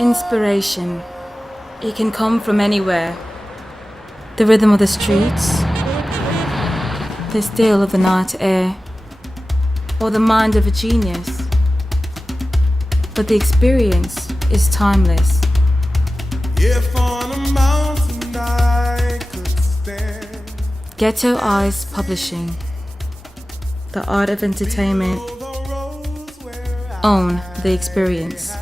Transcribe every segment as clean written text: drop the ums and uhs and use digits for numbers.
Inspiration. It can come from anywhere. The rhythm of the streets, the still of the night air, or the mind of a genius. But the experience is timeless. If on a mountain I could stand. Ghetto Eyez Publishing. The art of entertainment. Own the experience.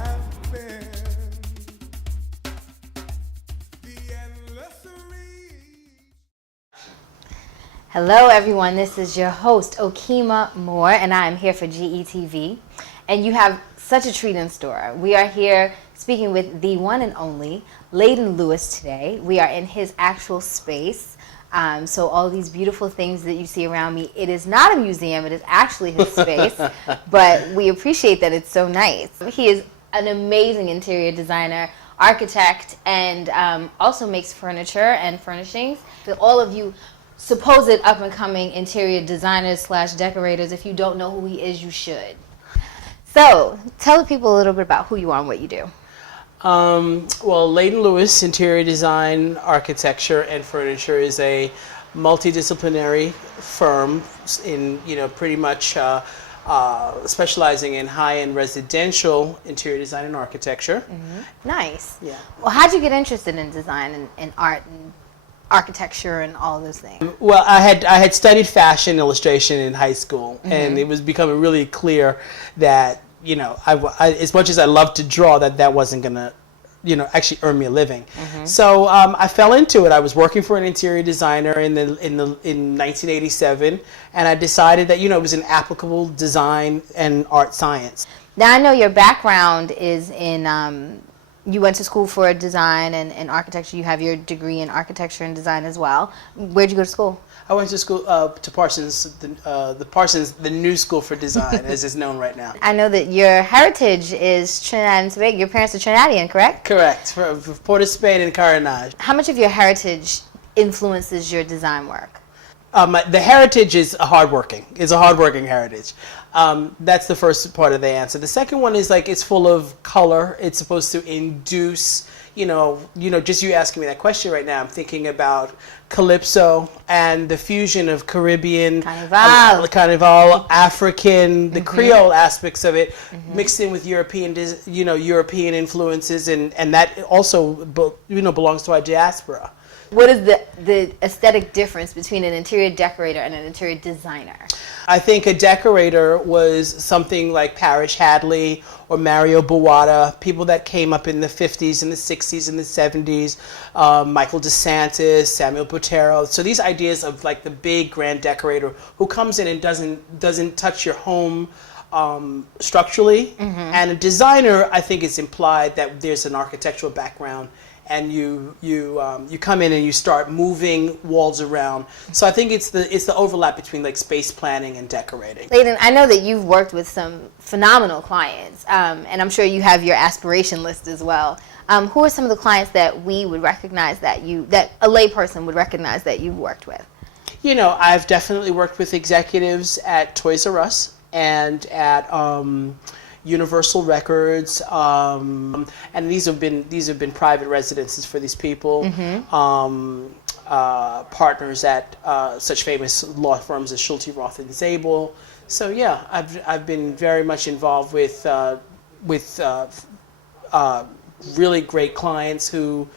Hello everyone, this is your host Okema Moore and I am here for GETV, and you have such a treat in store. We are here speaking with the one and only Leyden Lewis today. We are in his actual space, so all these beautiful things that you see around me, it is not a museum, it is actually his space, but we appreciate that it's so nice. He is an amazing interior designer, architect, and also makes furniture and furnishings. For all of you supposed up-and-coming interior designers / decorators, if you don't know who he is, you should. So, tell the people a little bit about who you are and what you do. Well, Leyden Lewis Interior Design, Architecture, and Furniture is a multidisciplinary firm in, pretty much specializing in high-end residential interior design and architecture. Mm-hmm. Nice. Yeah. Well, how'd you get interested in design and art and architecture and all those things? Well, I had studied fashion illustration in high school, and it was becoming really clear that I as much as I loved to draw, that wasn't gonna actually earn me a living. So I fell into it. I was working for an interior designer in 1987, and I decided that it was an applicable design and art science. Now I know your background is in you went to school for design and architecture. You have your degree in architecture and design as well. Where'd you go to school? I went to school to Parsons, the new school for design, as it's known right now. I know that your heritage is Trinidad and Tobago. Your parents are Trinidadian, correct? Correct, from Port of Spain and Carenage. How much of your heritage influences your design work? The heritage is hardworking. It's a hardworking heritage. That's the first part of the answer. The second one is it's full of color. It's supposed to induce, just you asking me that question right now, I'm thinking about Calypso and the fusion of Caribbean, Carnival, African, the Creole aspects of it, mixed in with European, European influences, and that also, belongs to our diaspora. What is the aesthetic difference between an interior decorator and an interior designer? I think a decorator was something like Parrish Hadley or Mario Buwata, people that came up in the 50s and the 60s and the 70s, Michael DeSantis, Samuel Botero. So these ideas of the big grand decorator who comes in and doesn't touch your home structurally. And a designer, I think it's implied that there's an architectural background, and you come in and you start moving walls around. So I think it's the overlap between space planning and decorating. Leyden, I know that you've worked with some phenomenal clients, and I'm sure you have your aspiration list as well. Who are some of the clients that we would recognize that a layperson would recognize that you've worked with? I've definitely worked with executives at Toys R Us and at Universal Records, and these have been private residences for these people. Partners at such famous law firms as Schulte, Roth and Zabel. So yeah, I've been very much involved with really great clients who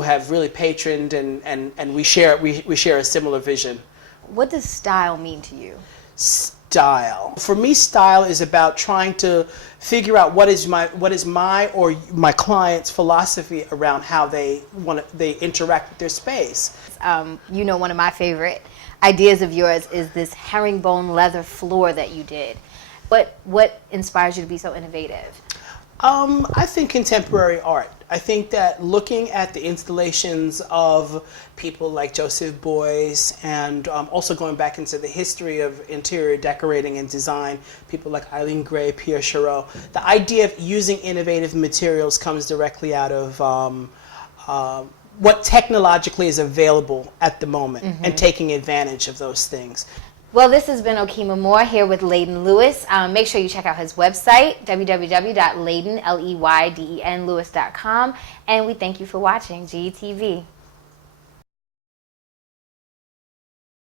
have really patroned, and we share a similar vision. What does style mean to you? Style. For me, style is about trying to figure out what is my or my client's philosophy around how they interact with their space. One of my favorite ideas of yours is this herringbone leather floor that you did. What inspires you to be so innovative? I think contemporary art. I think that looking at the installations of people like Joseph Beuys, and also going back into the history of interior decorating and design, people like Eileen Gray, Pierre Chareau, the idea of using innovative materials comes directly out of what technologically is available at the moment, and taking advantage of those things. Well, this has been Okema Moore here with Leyden Lewis. Make sure you check out his website, www.leyden, Leyden, Lewis.com. And we thank you for watching GETV.